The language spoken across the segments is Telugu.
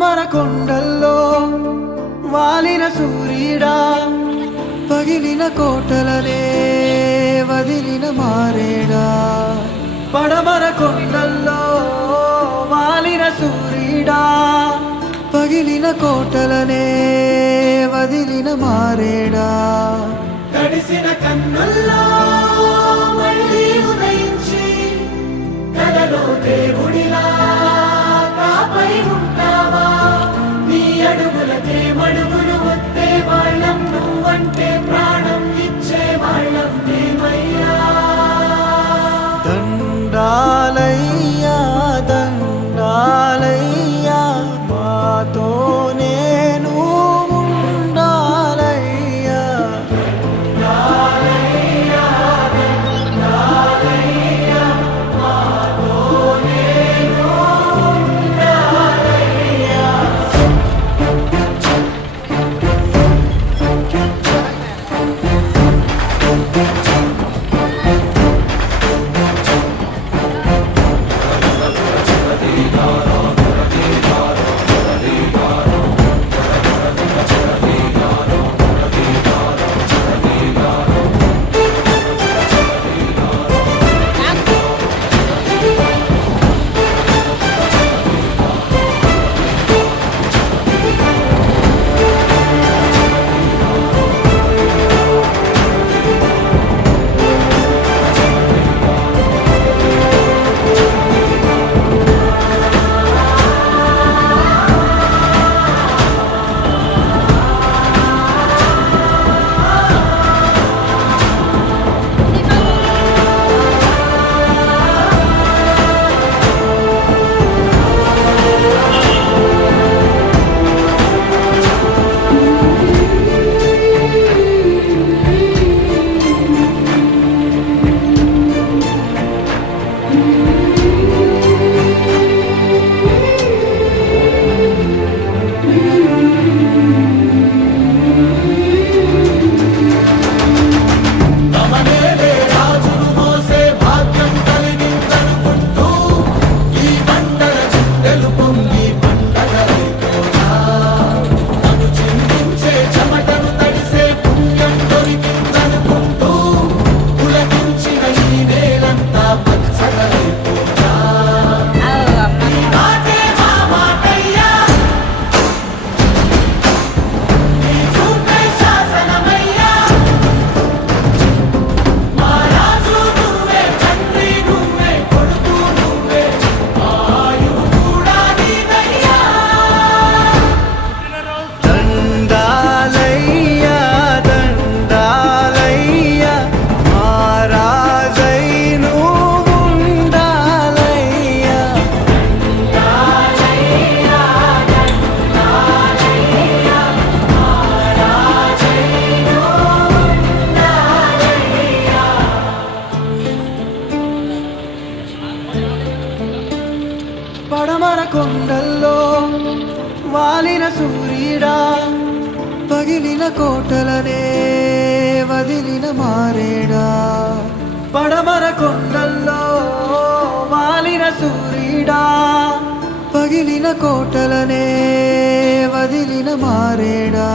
పడమర కొండల్లో వాలిన సూర్యుడా, పగిలిన కోటలనే వదిలిన మారేడా. పడమర కొండల్లో వాలిన సూర్యుడా, పగిలిన కోటలనే వదిలిన మారేడా. తడిసిన కన్నుల్లో మళ్ళీ ఉదయించి కలలో దేవుడిలా కాపై ఉంటావా. నీ అడుగులకే మడుగులు వస్తే వాళ్ళం, నువ్వంటే ప్రాణం ఇచ్చే వాళ్ళం మేమయ్యా. దండాలయ్యా దండాలయ్యా, మాతో నేను ఉండాలయ్యా. పడమర కొండల్లో వాలిన సూర్యుడా, పగిలిన కోటలనే వదిలిన మారేడా. పడమర కొండల్లో వాలిన సూర్యుడా, పగిలిన కోటలనే వదిలిన మారేడా.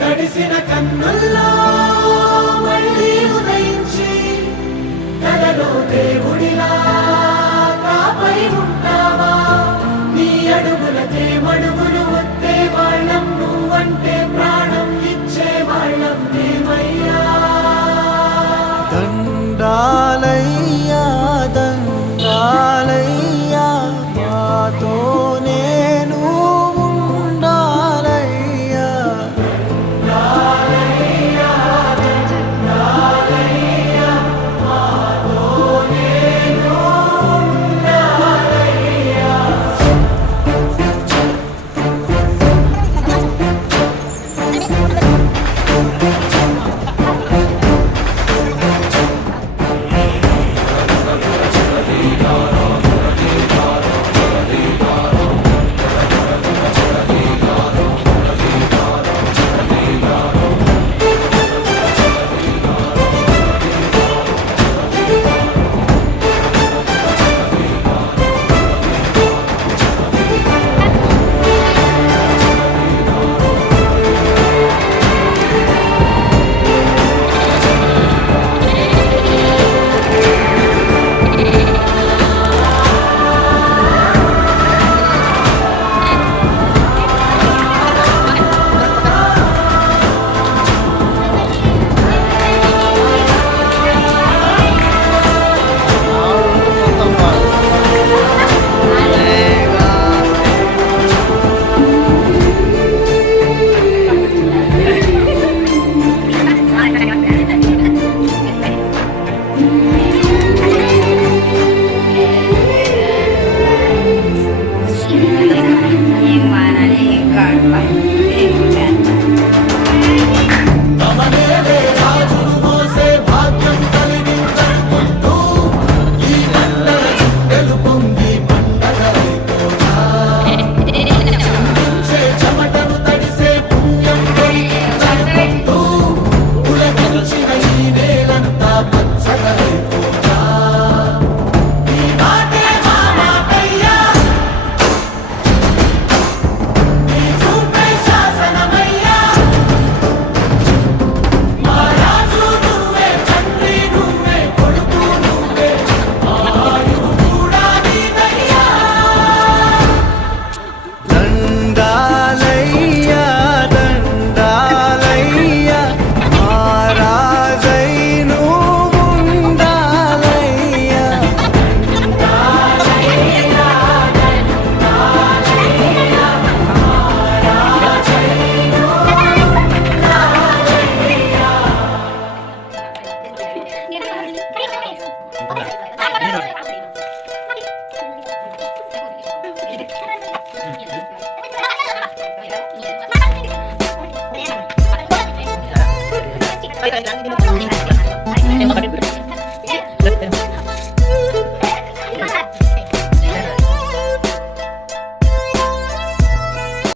తడిసిన కన్నుల్లో మళ్ళీ ఉదయించి కలలో దేవుడిలా కాపై ఉంటావా. నీ అడుగులకే మడుగులు వస్తే వాళ్ళం, నువ్వంటే ప్రాణం ఇచ్చే వాళ్ళం మేమయ్యా. దండాలయ్యా దండాలయ్యా, మాతో నేను ఉండాలయ్యా. మాతో నేను Ay,